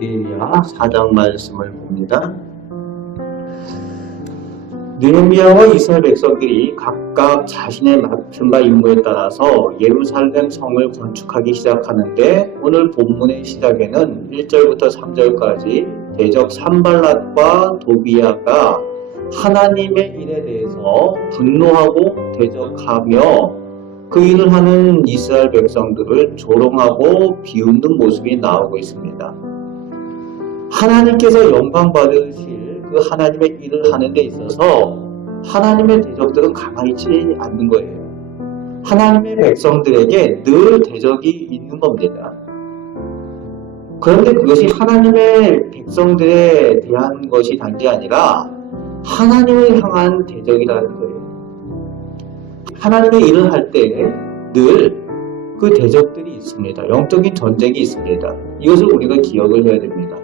느헤미야 4장 말씀을 봅니다. 느헤미야와 이스라엘 백성들이 각각 자신의 맡은 바 임무에 따라서 예루살렘 성을 건축하기 시작하는데 오늘 본문의 시작에는 1절부터 3절까지 대적 산발랏과 도비아가 하나님의 일에 대해서 분노하고 대적하며 그 일을 하는 이스라엘 백성들을 조롱하고 비웃는 모습이 나오고 있습니다. 하나님께서 영광 받으실 그 하나님의 일을 하는 데 있어서 하나님의 대적들은 가만히 있지 않는 거예요. 하나님의 백성들에게 늘 대적이 있는 겁니다. 그런데 그것이 하나님의 백성들에 대한 것이 단지 아니라 하나님을 향한 대적이라는 거예요. 하나님의 일을 할 때 늘 그 대적들이 있습니다. 영적인 전쟁이 있습니다. 이것을 우리가 기억을 해야 됩니다.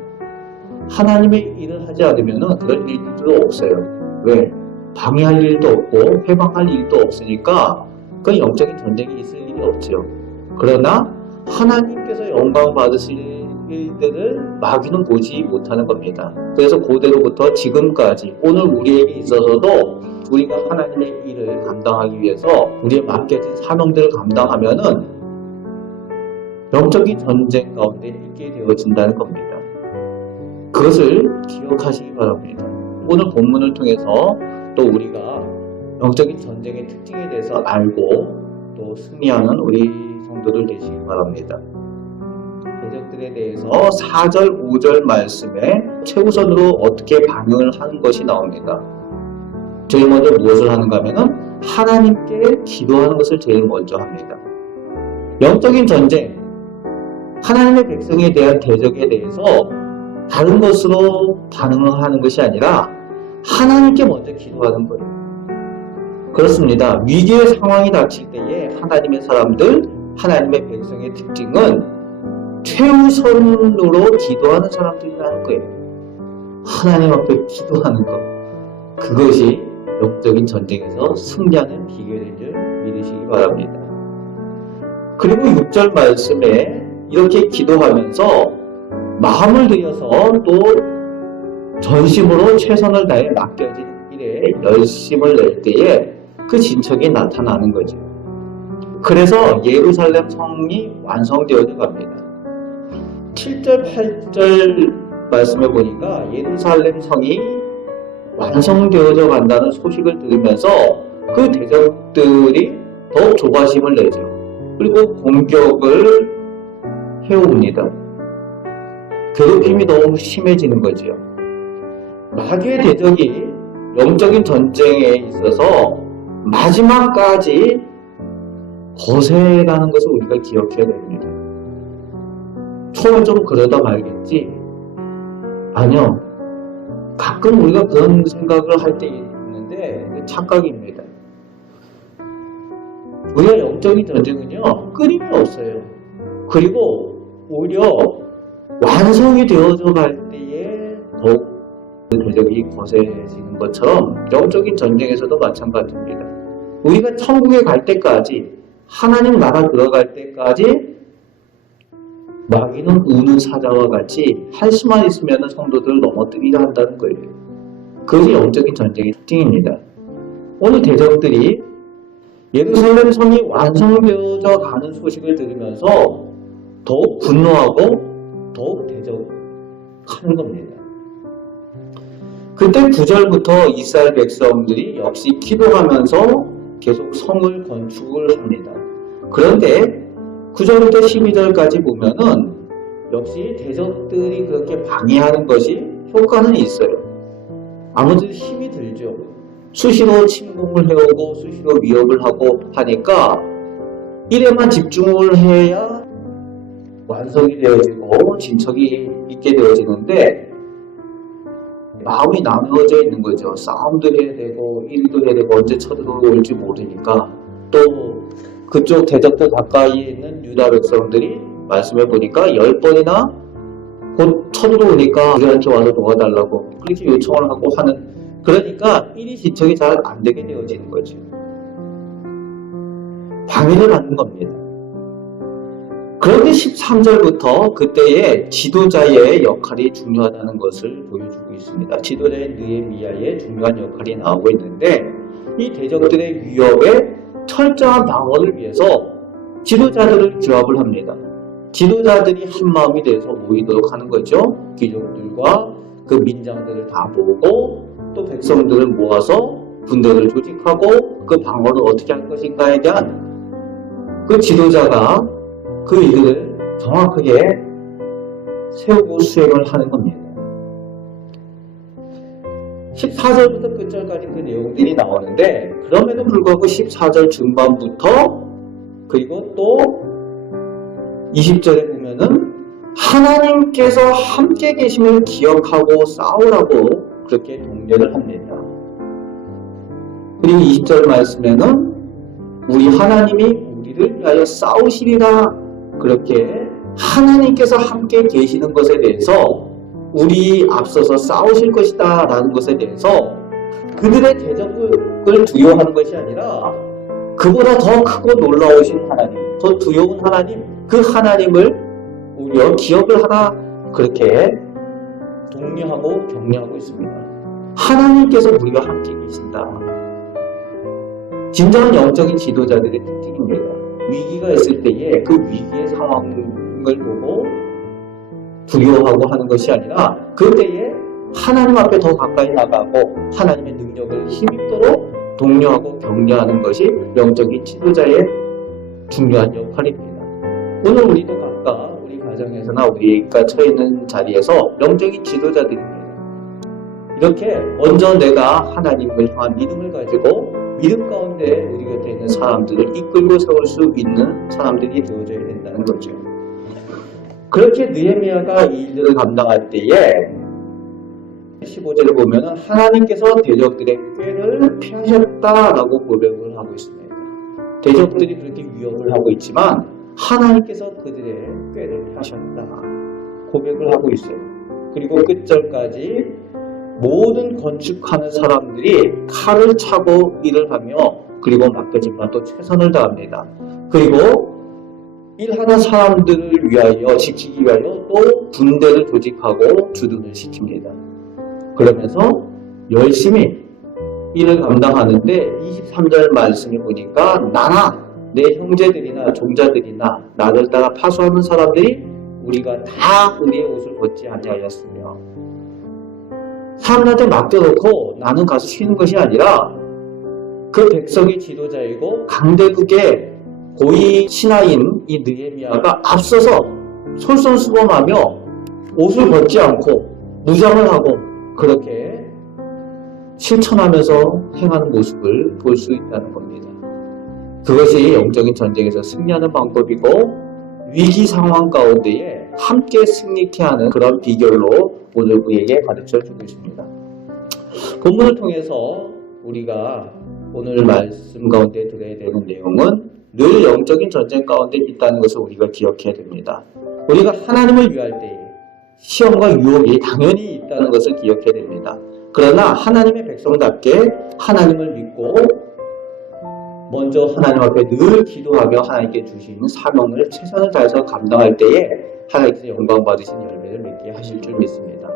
하나님의 일을 하지 않으면 그럴 일도 없어요. 왜? 방해할 일도 없고 해방할 일도 없으니까 그 영적인 전쟁이 있을 일이 없죠. 그러나 하나님께서 영광 받으실 일들을 마귀는 보지 못하는 겁니다. 그래서 고대로부터 지금까지 오늘 우리에게 있어서도 우리가 하나님의 일을 감당하기 위해서 우리의 맡겨진 사명들을 감당하면은 영적인 전쟁 가운데 있게 되어진다는 겁니다. 그것을 기억하시기 바랍니다. 오늘 본문을 통해서 또 우리가 영적인 전쟁의 특징에 대해서 알고 또 승리하는 우리 성도들 되시기 바랍니다. 대적들에 대해서 4절, 5절 말씀에 최우선으로 어떻게 반응을 하는 것이 나옵니다. 제일 먼저 무엇을 하는가 하면은 하나님께 기도하는 것을 제일 먼저 합니다. 영적인 전쟁, 하나님의 백성에 대한 대적에 대해서 다른 것으로 반응을 하는 것이 아니라 하나님께 먼저 기도하는 거예요. 그렇습니다. 위기의 상황이 닥칠 때에 하나님의 사람들, 하나님의 백성의 특징은 최우선으로 기도하는 사람들이라는 거예요. 하나님 앞에 기도하는 것. 그것이 영적인 전쟁에서 승리하는 비결인 줄 믿으시기 바랍니다. 그리고 6절 말씀에 이렇게 기도하면서 마음을 들여서 또 전심으로 최선을 다해 맡겨진 일에 열심을 낼 때에 그 진척이 나타나는 거죠. 그래서 예루살렘 성이 완성되어져 갑니다. 7절, 8절 말씀해 보니까 예루살렘 성이 완성되어져 간다는 소식을 들으면서 그 대적들이 더욱 조바심을 내죠. 그리고 공격을 해옵니다. 괴롭힘이 너무 심해지는 거지요. 마귀의 대적이 영적인 전쟁에 있어서 마지막까지 거세라는 것을 우리가 기억해야 됩니다. 처음 좀 그러다 말겠지. 아니요. 가끔 우리가 그런 생각을 할 때 있는데 착각입니다. 우리가 영적인 전쟁은요 끊임이 없어요. 그리고 오히려 완성이 되어져 갈 때에 더욱 그 대적이 거세지는 것처럼 영적인 전쟁에서도 마찬가지입니다. 우리가 천국에 갈 때까지 하나님 나라 들어갈 때까지 마귀는 우는 사자와 같이 한심만 있으면 성도들을 넘어뜨리려 한다는 거예요. 그것이 영적인 전쟁의 특징입니다. 오늘 대적들이 예루살렘 성이 완성되어져 가는 소식을 들으면서 더욱 분노하고 더욱 대적하는 겁니다. 그때 9절부터 이스라엘 백성들이 역시 기도하면서 계속 성을 건축을 합니다. 그런데 9절부터 12절까지 보면은 역시 대적들이 그렇게 방해하는 것이 효과는 있어요. 아무튼 힘이 들죠. 수시로 침공을 해오고 수시로 위협을 하고 하니까 일에만 집중을 해야 완성이 되어지고 진척이 있게 되어지는데 마음이 나누어져 있는 거죠. 싸움도 해야 되고 일도 해야 되고 언제 쳐들어올지 모르니까 또 그쪽 대적도 가까이에 있는 유다 백성들이 말씀해 보니까 열 번이나 곧 쳐들어오니까 우리한테 와서 도와달라고 그렇게 요청을 하고 하는 그러니까 일이 지척이 잘 안 되게 되어지는 거죠. 방해를 받는 겁니다. 그런데 13절부터 그때의 지도자의 역할이 중요하다는 것을 보여주고 있습니다. 지도자의 느헤미야의 중요한 역할이 나오고 있는데 이 대적들의 위협에 철저한 방어를 위해서 지도자들을 규합을 합니다. 지도자들이 한 마음이 돼서 모이도록 하는 거죠. 귀족들과 그 민장들을 다 모으고 또 백성들을 모아서 군대를 조직하고 그 방어를 어떻게 할 것인가에 대한 그 지도자가 그 일을 정확하게 세우고 수행을 하는 겁니다. 14절부터 끝절까지 그 내용들이 나오는데 그럼에도 불구하고 14절 중반부터 그리고 또 20절에 보면은 하나님께서 함께 계심을 기억하고 싸우라고 그렇게 독려를 합니다. 그리고 20절 말씀에는 우리 하나님이 우리를 위하여 싸우시리라 그렇게 하나님께서 함께 계시는 것에 대해서 우리 앞서서 싸우실 것이다 라는 것에 대해서 그들의 대적을 두려워하는 것이 아니라 그보다 더 크고 놀라우신 하나님, 더 두려운 하나님, 그 하나님을 우리가 기억을 하라 그렇게 독려하고 격려하고 있습니다. 하나님께서 우리와 함께 계신다. 진정한 영적인 지도자들의 특징입니다. 위기가 있을 때에 그 위기의 상황을 보고 두려워하고 하는 것이 아니라 그때에 하나님 앞에 더 가까이 나가고 하나님의 능력을 힘입도록 독려하고 격려하는 것이 영적인 지도자의 중요한 역할입니다. 오늘 우리도 각각 우리 가정에서나 우리가 처해 있는 자리에서 영적인 지도자들입니다. 이렇게 먼저 내가 하나님을 향한 믿음을 가지고 믿음 가운데 우리 곁에 있는 사람들을 이끌고 세울 수 있는 사람들이 되어져야 된다는 거죠. 그렇게 느헤미야가 이 일들을 감당할 때에 15절을 보면 하나님께서 대적들의 꾀를 피하셨다라고 고백을 하고 있습니다. 대적들이 그렇게 위협을 하고 있지만 하나님께서 그들의 꾀를 피하셨다 고백을 하고 있어요. 그리고 끝절까지 모든 건축하는 사람들이 칼을 차고 일을 하며 그리고 맡겨진 바또 최선을 다합니다. 그리고 일하는 사람들을 위하여 지키기 위하여 또 군대를 조직하고 주둔을 시킵니다. 그러면서 열심히 일을 감당하는데 23절 말씀을 보니까 나나 내 형제들이나 종자들이나 나를 따라 파수하는 사람들이 우리가 다 우리의 옷을 벗지 아니하였으며 사람들한테 맡겨놓고 나는 가서 쉬는 것이 아니라 그 백성의 지도자이고 강대국의 고위 신하인 이 느헤미야가 앞서서 솔선수범하며 옷을 벗지 않고 무장을 하고 그렇게 실천하면서 행하는 모습을 볼 수 있다는 겁니다. 그것이 영적인 전쟁에서 승리하는 방법이고 위기 상황 가운데에 함께 승리케 하는 그런 비결로 오늘 우리에게 가르쳐 주고 있습니다. 본문을 통해서 우리가 오늘 말씀 가운데 들어야 되는 내용은 늘 영적인 전쟁 가운데 있다는 것을 우리가 기억해야 됩니다. 우리가 하나님을 위할 때에 시험과 유혹이 당연히 있다는 것을 기억해야 됩니다. 그러나 하나님의 백성답게 하나님을 믿고 먼저 하나님 앞에 늘 기도하며 하나님께 주신 사명을 최선을 다해서 감당할 때에 하나님께서 영광 받으신 열매를 맺게 하실 줄 믿습니다.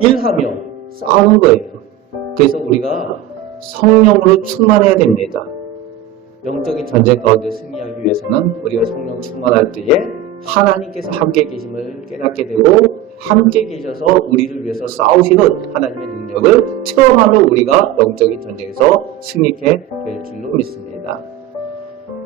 일하며 싸우는 거예요. 그래서 우리가 성령으로 충만해야 됩니다. 영적인 전쟁 가운데 승리하기 위해서는 우리가 성령 충만할 때에 하나님께서 함께 계심을 깨닫게 되고 함께 계셔서 우리를 위해서 싸우시는 하나님의 능력을 체험하며 우리가 영적인 전쟁에서 승리케 될 줄로 믿습니다.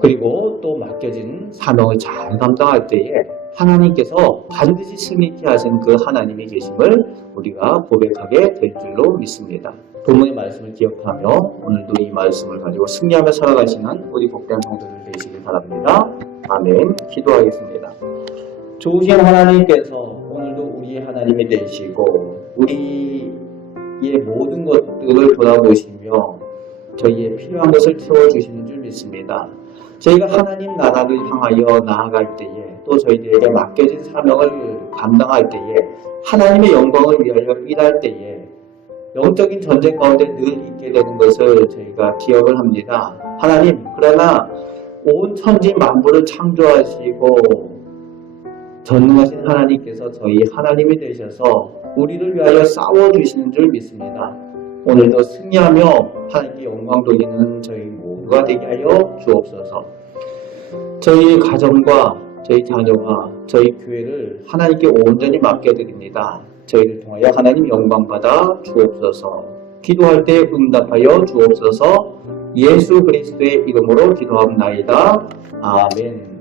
그리고 또 맡겨진 사명을 잘 감당할 때에 하나님께서 반드시 승리케 하신 그 하나님이 계심을 우리가 고백하게 될 줄로 믿습니다. 본문의 말씀을 기억하며 오늘도 이 말씀을 가지고 승리하며 살아가시는 우리 복된 성도들 되시길 바랍니다. 아멘. 기도하겠습니다. 좋으신 하나님께서 오늘도 우리의 하나님이 되시고 우리의 모든 것들을 돌아보시며 저희의 필요한 것을 채워주시는 줄 믿습니다. 저희가 하나님 나라를 향하여 나아갈 때에 또 저희들에게 맡겨진 사명을 감당할 때에 하나님의 영광을 위하여 일할 때에 영적인 전쟁 가운데 늘 있게 되는 것을 저희가 기억을 합니다. 하나님, 그러나 온 천지 만물을 창조하시고 전능하신 하나님께서 저희 하나님이 되셔서 우리를 위하여 싸워주시는 줄 믿습니다. 오늘도 승리하며 하나님께 영광 돌리는 저희 모두 가 되게 하여 주옵소서. 저희 가정과 저희 자녀와 저희 교회를 하나님께 온전히 맡겨드립니다. 저희를 통하여 하나님 영광 받아 주옵소서. 기도할 때 응답하여 주옵소서. 예수 그리스도의 이름으로 기도합나이다. 아멘.